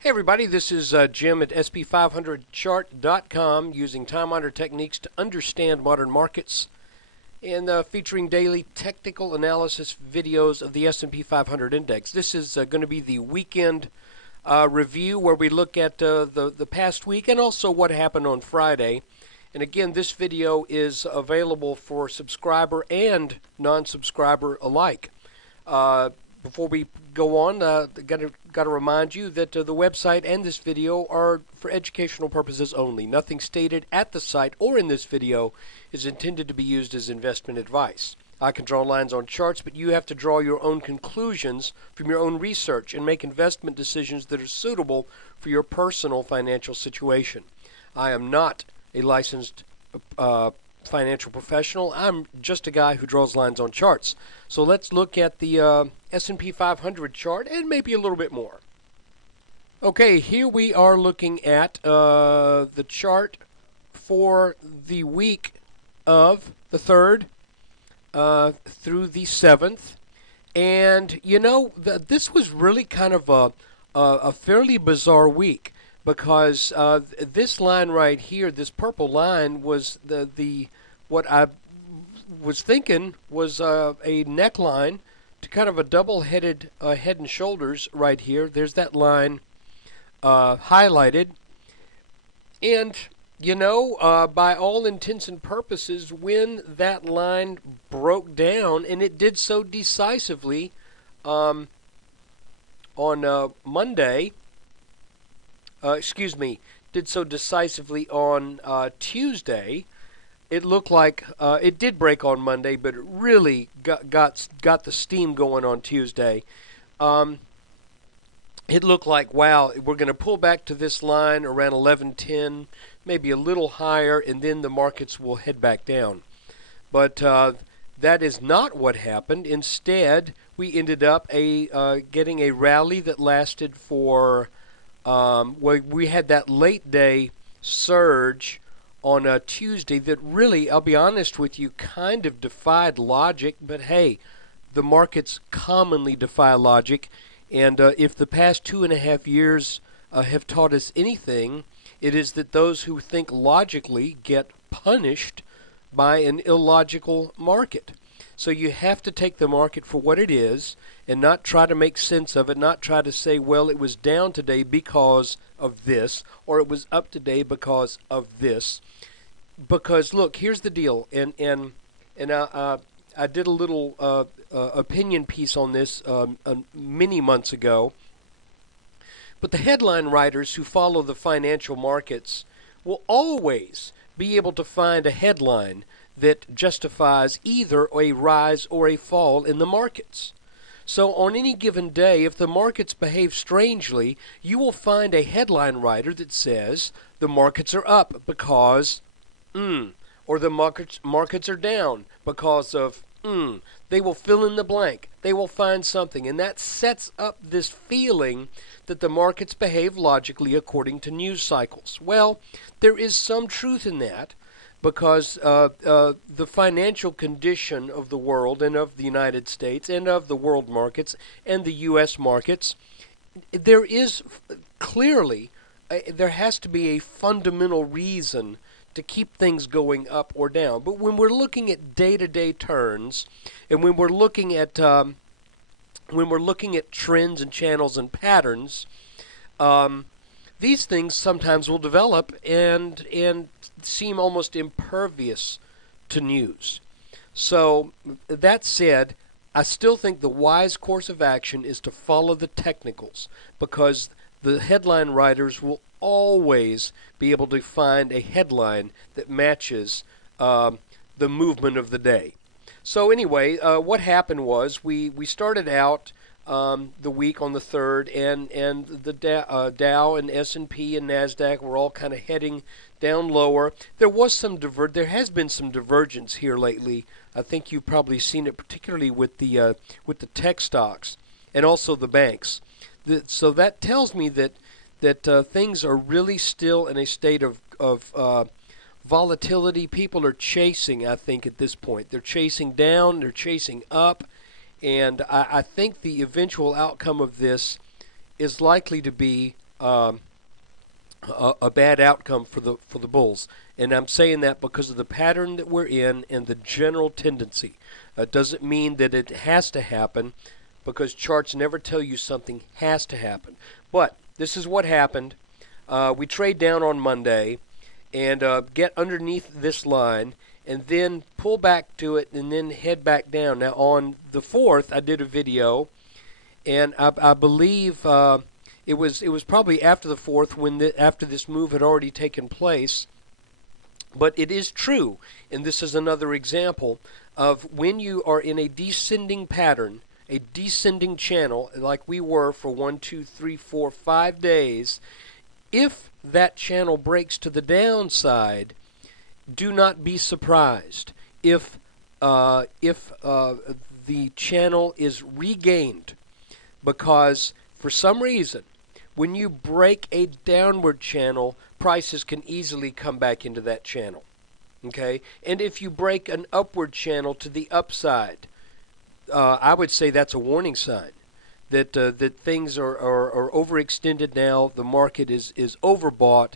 Hey everybody, this is Jim at SP500chart.com using time-honored techniques to understand modern markets and featuring daily technical analysis videos of the S&P 500 index. This is going to be the weekend review where we look at the past week and also what happened on Friday. And again, this video is available for subscriber and non-subscriber alike. Before we go on, got to remind you that the website and this video are for educational purposes only. Nothing stated at the site or in this video is intended to be used as investment advice. I can draw lines on charts, but you have to draw your own conclusions from your own research and make investment decisions that are suitable for your personal financial situation. I am not a licensed financial professional. I'm just a guy who draws lines on charts. So let's look at the S&P 500 chart and maybe a little bit more. Okay, here we are looking at the chart for the week of the 3rd through the 7th. And, you know, this was really kind of a fairly bizarre week, because this line right here, this purple line, was the what I was thinking was a neckline to kind of a double-headed head and shoulders right here. There's that line highlighted. And, you know, by all intents and purposes, when that line broke down, and it did so decisively on Monday, did so decisively on Tuesday. It looked like it did break on Monday, but it really got the steam going on Tuesday. It looked like, wow, we're going to pull back to this line around 1110, maybe a little higher, and then the markets will head back down. But that is not what happened. Instead, we ended up getting a rally that lasted for we had that late day surge on a Tuesday that really, I'll be honest with you, kind of defied logic. But hey, the markets commonly defy logic, and if the past 2.5 years have taught us anything, it is that those who think logically get punished by an illogical market. So you have to take the market for what it is and not try to make sense of it, not try to say, well, it was down today because of this, or it was up today because of this. Because, look, here's the deal, and I did a little opinion piece on this many months ago, but the headline writers who follow the financial markets will always be able to find a headline that justifies either a rise or a fall in the markets. So on any given day, if the markets behave strangely, you will find a headline writer that says the markets are up because, or the markets are down because of, They will fill in the blank. They will find something, and that sets up this feeling that the markets behave logically according to news cycles. Well, there is some truth in that, because the financial condition of the world and of the United States and of the world markets and the U.S. markets, there is clearly, there has to be a fundamental reason to keep things going up or down. But when we're looking at day-to-day turns, and when we're looking at trends and channels and patterns, these things sometimes will develop and seem almost impervious to news. So that said, I still think the wise course of action is to follow the technicals, because the headline writers will always be able to find a headline that matches the movement of the day. So anyway, what happened was we started out the week on the 3rd, and the Dow and S&P and NASDAQ were all kind of heading down lower. There has been some divergence here lately. I think you've probably seen it, particularly with the tech stocks and also the banks. So that tells me that things are really still in a state of volatility. People are chasing, I think, at this point. They're chasing down, they're chasing up, and I think the eventual outcome of this is likely to be um, a bad outcome for the bulls. And I'm saying that because of the pattern that we're in and the general tendency. It doesn't mean that it has to happen, because charts never tell you something has to happen. But this is what happened. We trade down on Monday and get underneath this line and then pull back to it and then head back down. Now on the 4th, I did a video, and I believe it was probably after the 4th when after this move had already taken place. But it is true, and this is another example of when you are in a descending pattern, a descending channel, like we were for 1, 2, 3, 4, 5 days. If that channel breaks to the downside, do not be surprised if the channel is regained, because for some reason, when you break a downward channel, prices can easily come back into that channel. Okay? And if you break an upward channel to the upside, I would say that's a warning sign that that things are overextended now. The market is overbought,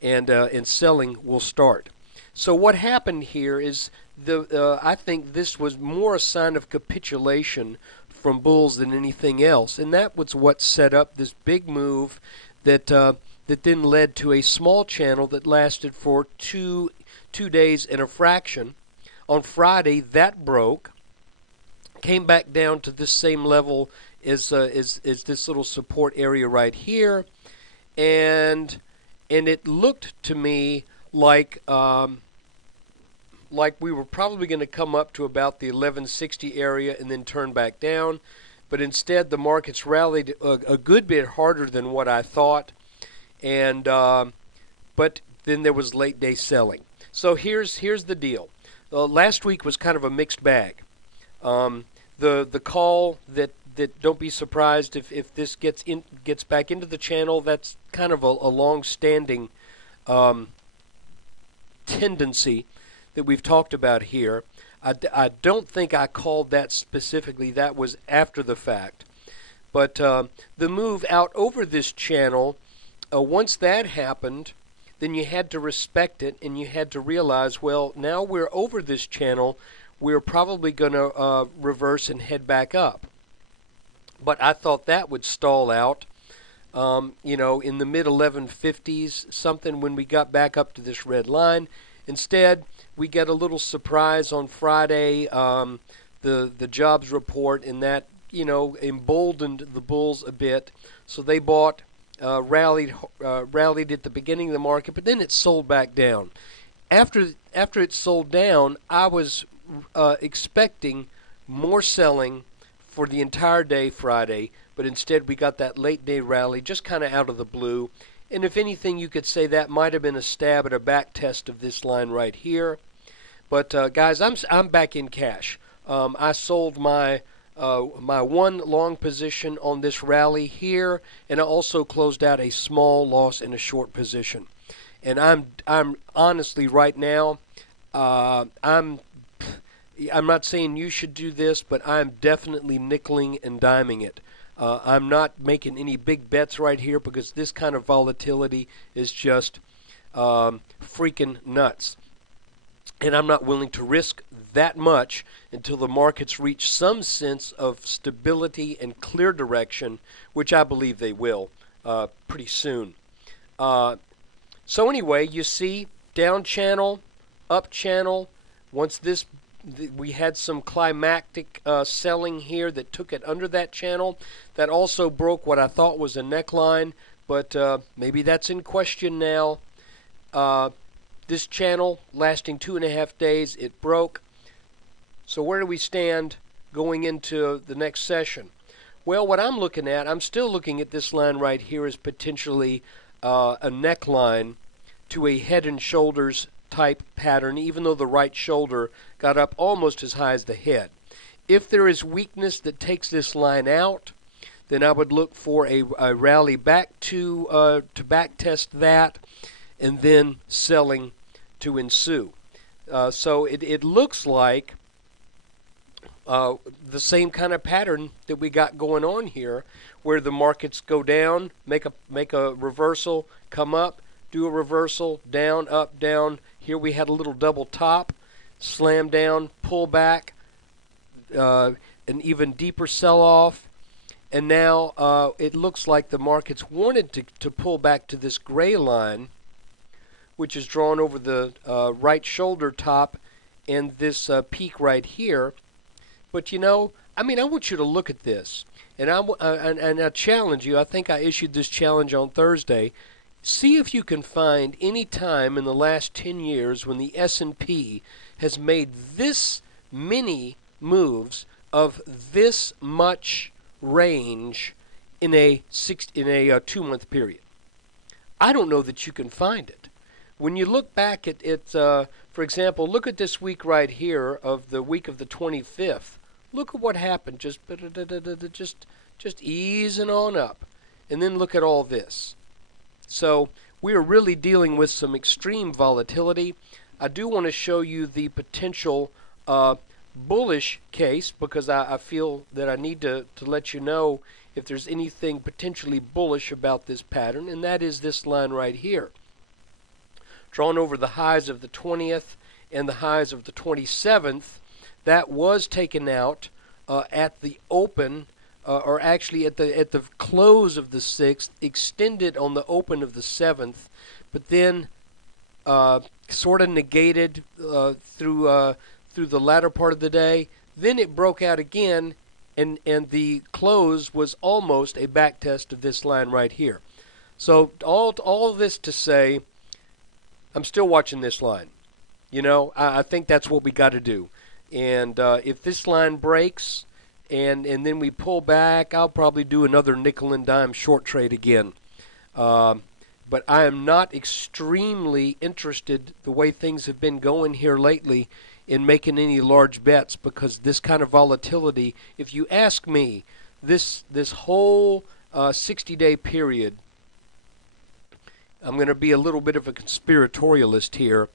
and selling will start. So what happened here is I think this was more a sign of capitulation from bulls than anything else, and that was what set up this big move that then led to a small channel that lasted for two days and a fraction. On Friday, that broke, came back down to this same level as this little support area right here, and it looked to me like we were probably going to come up to about the 1160 area and then turn back down, but instead the markets rallied a good bit harder than what I thought, and but then there was late day selling. So here's the deal. Last week was kind of a mixed bag. The call that don't be surprised if this gets back into the channel. That's kind of a long-standing tendency that we've talked about here. I don't think I called that specifically. That was after the fact. But the move out over this channel, once that happened, then you had to respect it, and you had to realize, well, now we're over this channel, we're probably going to reverse and head back up. But I thought that would stall out, in the mid-1150s, something, when we got back up to this red line. Instead, we get a little surprise on Friday, the jobs report, and that, emboldened the bulls a bit. So they bought, rallied at the beginning of the market, but then it sold back down. After it sold down, I was expecting more selling for the entire day Friday, but instead we got that late day rally just kind of out of the blue. And if anything, you could say that might have been a stab at a back test of this line right here. But guys, I'm back in cash. I sold my one long position on this rally here, and I also closed out a small loss in a short position. And I'm honestly right now, I'm not saying you should do this, but I'm definitely nickeling and diming it. I'm not making any big bets right here because this kind of volatility is just freaking nuts. And I'm not willing to risk that much until the markets reach some sense of stability and clear direction, which I believe they will pretty soon. So anyway, you see down channel, up channel. Once we had some climactic selling here that took it under that channel. That also broke what I thought was a neckline, but maybe that's in question now. This channel lasting 2.5 days, it broke. So where do we stand going into the next session? Well, what I'm looking at, I'm still looking at this line right here as potentially a neckline to a head and shoulders type pattern, even though the right shoulder got up almost as high as the head. If there is weakness that takes this line out, then I would look for a rally back to back test that, and then selling to ensue. So it looks like the same kind of pattern that we got going on here, where the markets go down, make a reversal, come up, do a reversal, down, up, down. Here we had a little double top, slam down, pull back, an even deeper sell-off, and now it looks like the markets wanted to pull back to this gray line, which is drawn over the right shoulder top and this peak right here. But I want you to look at this, and I challenge you. I think I issued this challenge on Thursday. See if you can find any time in the last 10 years when the S&P has made this many moves of this much range in a 2-month period. I don't know that you can find it. When you look back at it, for example, look at this week right here of the week of the 25th. Look at what happened, just easing on up. And then look at all this. So we are really dealing with some extreme volatility. I do want to show you the potential bullish case, because I feel that I need to let you know if there's anything potentially bullish about this pattern, and that is this line right here. Drawn over the highs of the 20th and the highs of the 27th. That was taken out at the open, or actually at the close of the 6th, extended on the open of the 7th, but then sort of negated through the latter part of the day. Then it broke out again, and the close was almost a back test of this line right here. So all of this to say, I'm still watching this line. I think that's what we got to do. And if this line breaks and then we pull back, I'll probably do another nickel and dime short trade again. But I am not extremely interested, the way things have been going here lately, in making any large bets, because this kind of volatility, if you ask me, this whole 60-day period, I'm going to be a little bit of a conspiratorialist here.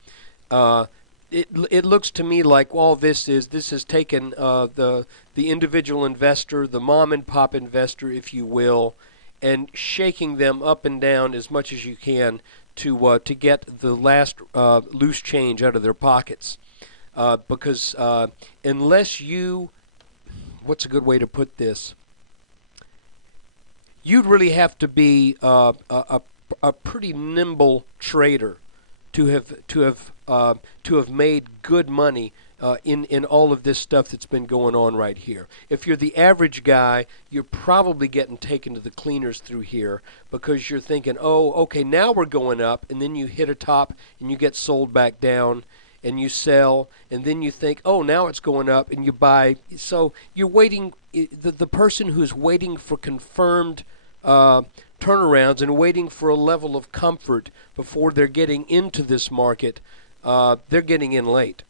It looks to me like all this has taken the individual investor, the mom and pop investor, if you will, and shaking them up and down as much as you can to get the last loose change out of their pockets. Because unless you, what's a good way to put this? You'd really have to be a pretty nimble trader to have made good money in all of this stuff that's been going on right here. If you're the average guy, you're probably getting taken to the cleaners through here, because you're thinking, oh, okay, now we're going up, and then you hit a top and you get sold back down and you sell, and then you think, oh, now it's going up, and you buy. So you're waiting. The person who's waiting for confirmed turnarounds and waiting for a level of comfort before they're getting into this market, they're getting in late.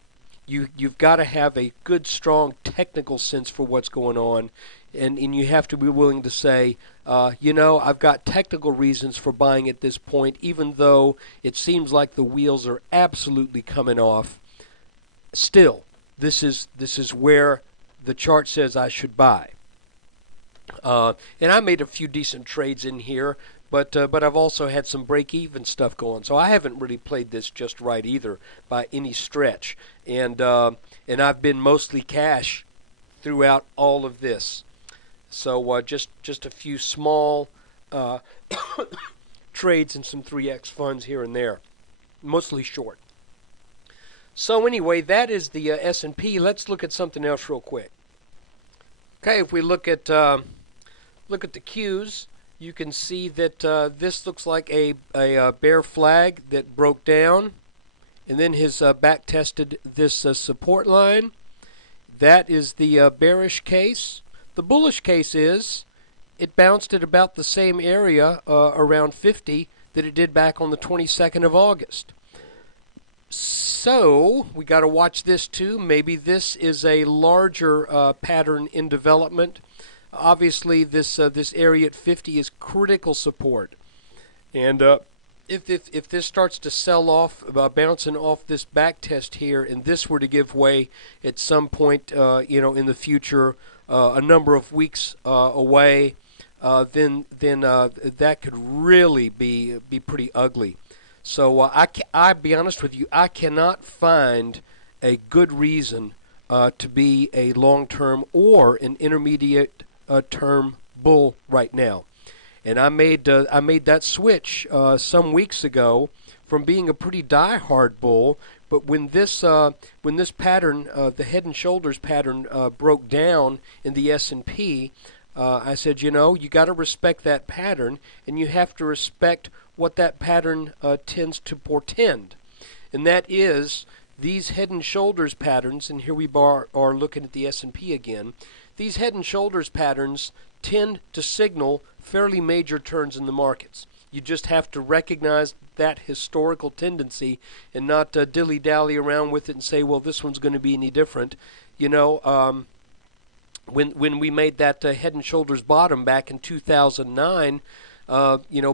You've got to have a good, strong technical sense for what's going on, and you have to be willing to say, I've got technical reasons for buying at this point, even though it seems like the wheels are absolutely coming off. Still, this is where the chart says I should buy. And I made a few decent trades in here, but I've also had some break-even stuff going. So I haven't really played this just right either by any stretch. And I've been mostly cash throughout all of this. So just a few small trades and some 3X funds here and there, mostly short. So anyway, that is the S&P. Let's look at something else real quick. Okay, if we look at the Qs, you can see that this looks like a bear flag that broke down and then has back tested this support line. That is the bearish case. The bullish case is it bounced at about the same area, around 50, that it did back on the 22nd of August. So we got to watch this too. Maybe this is a larger pattern in development. Obviously, this area at 50 is critical support, and if this starts to sell off, bouncing off this back test here, and this were to give way at some point, in the future, a number of weeks away, then that could really be pretty ugly. So I be honest with you, I cannot find a good reason to be a long-term or an intermediate term bull right now. And I made that switch some weeks ago from being a pretty die-hard bull. But when this pattern, the head and shoulders pattern, broke down in the S&P, I said, you got to respect that pattern, and you have to respect what that pattern tends to portend, and that is these head and shoulders patterns. And here we are looking at the S&P again. These head and shoulders patterns tend to signal fairly major turns in the markets. You just have to recognize that historical tendency and not dilly-dally around with it and say, well, this one's going to be any different. When we made that head and shoulders bottom back in 2009,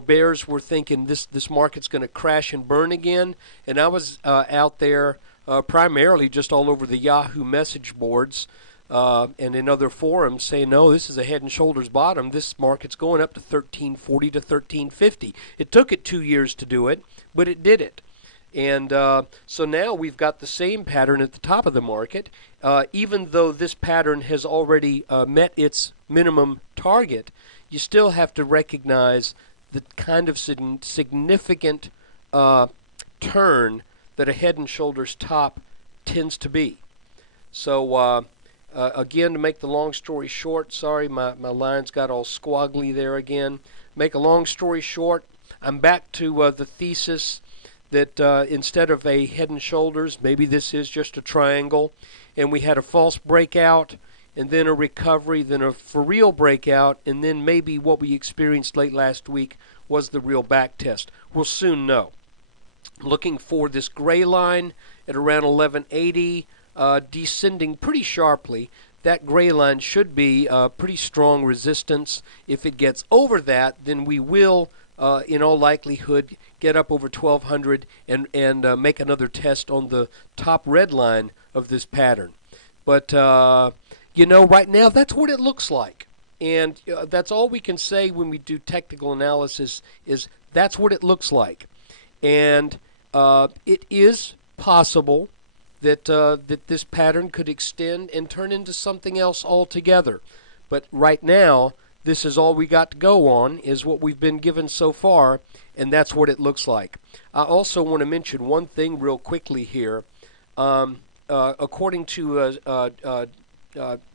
bears were thinking this market's going to crash and burn again, and I was out there primarily just all over the Yahoo message boards and in other forums saying, no, this is a head and shoulders bottom. This market's going up to 1340 to 1350. It took it 2 years to do it, but it did it. And so now we've got the same pattern at the top of the market. Even though this pattern has already met its minimum target, you still have to recognize the kind of significant turn that a head and shoulders top tends to be. So again, to make the long story short, sorry, my lines got all squaggly there again. Make a long story short, I'm back to the thesis that instead of a head and shoulders, maybe this is just a triangle, and we had a false breakout, and then a recovery, then a for real breakout, and then maybe what we experienced late last week was the real back test. We'll soon know. Looking for this gray line at around 1180, descending pretty sharply. That gray line should be pretty strong resistance. If it gets over that, then we will, in all likelihood, get up over 1200 and make another test on the top red line of this pattern. But right now that's what it looks like, and that's all we can say when we do technical analysis is that's what it looks like. And it is possible that this pattern could extend and turn into something else altogether. But right now, this is all we got to go on, is what we've been given so far, and that's what it looks like. I also want to mention one thing real quickly here. According to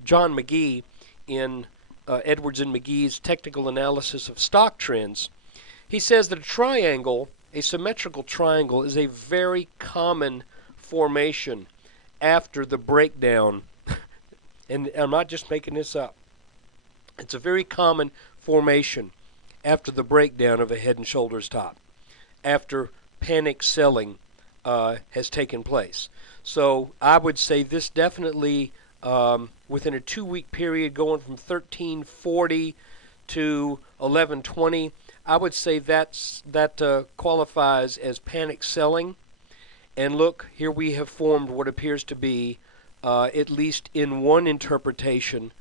John McGee in Edwards and McGee's technical analysis of stock trends, he says that a symmetrical triangle, is a very common formation after the breakdown. And I'm not just making this up. It's a very common formation after the breakdown of a head and shoulders top, after panic selling has taken place. So I would say this definitely, within a 2-week period going from 1340 to 1120, I would say that qualifies as panic selling. And look, here we have formed what appears to be, at least in one interpretation,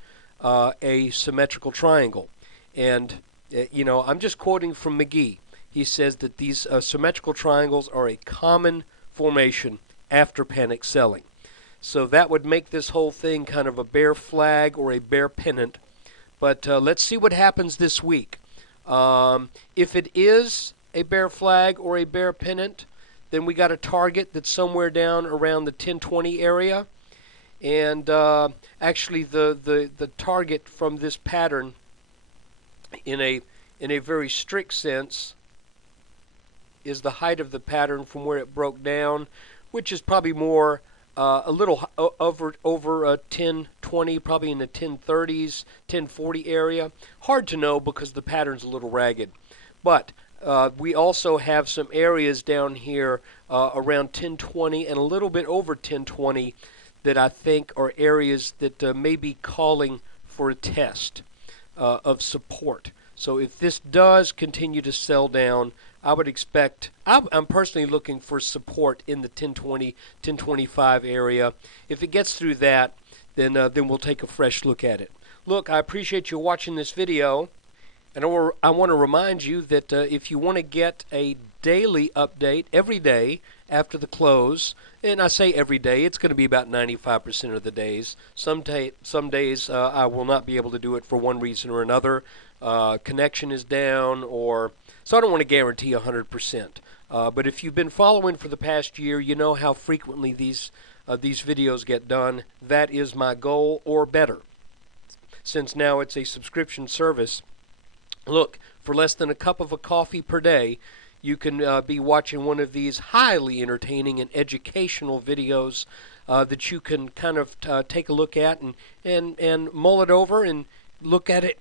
a symmetrical triangle. And, I'm just quoting from McGee. He says that these symmetrical triangles are a common formation after panic selling. So that would make this whole thing kind of a bear flag or a bear pennant. But let's see what happens this week. If it is a bear flag or a bear pennant, then we got a target that's somewhere down around the 1020 area. And actually the target from this pattern in a very strict sense is the height of the pattern from where it broke down, which is probably more a little over 1020, probably in the 1030s, 1040 area. Hard to know because the pattern's a little ragged. But we also have some areas down here around 1020 and a little bit over 1020 that I think are areas that may be calling for a test of support. So if this does continue to sell down, I would expect, I'm personally looking for support in the 1020, 1025 area. If it gets through that, then we'll take a fresh look at it. Look, I appreciate you watching this video, and I want to remind you that if you want to get a daily update every day after the close, and I say every day, it's going to be about 95% of the days. Some days I will not be able to do it for one reason or another. Connection is down, or so I don't want to guarantee 100%. But if you've been following for the past year, you know how frequently these videos get done. That is my goal, or better. Since now it's a subscription service, look, for less than a cup of a coffee per day, you can be watching one of these highly entertaining and educational videos that you can kind of take a look at and mull it over and look at it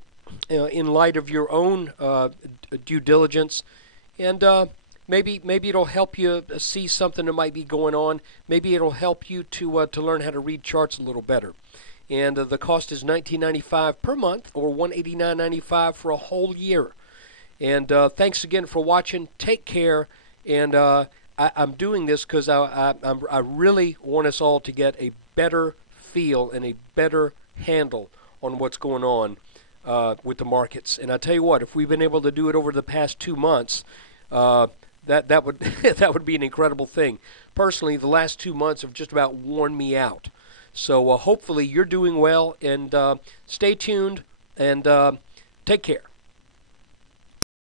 in light of your own due diligence. And maybe it'll help you see something that might be going on. Maybe it'll help you to learn how to read charts a little better. And the cost is $19.95 per month, or $189.95 for a whole year. And thanks again for watching. Take care. And I'm doing this because I really want us all to get a better feel and a better handle on what's going on with the markets. And I tell you what, if we've been able to do it over the past 2 months, that would that would be an incredible thing. Personally, the last 2 months have just about worn me out. So hopefully you're doing well, and stay tuned, and take care.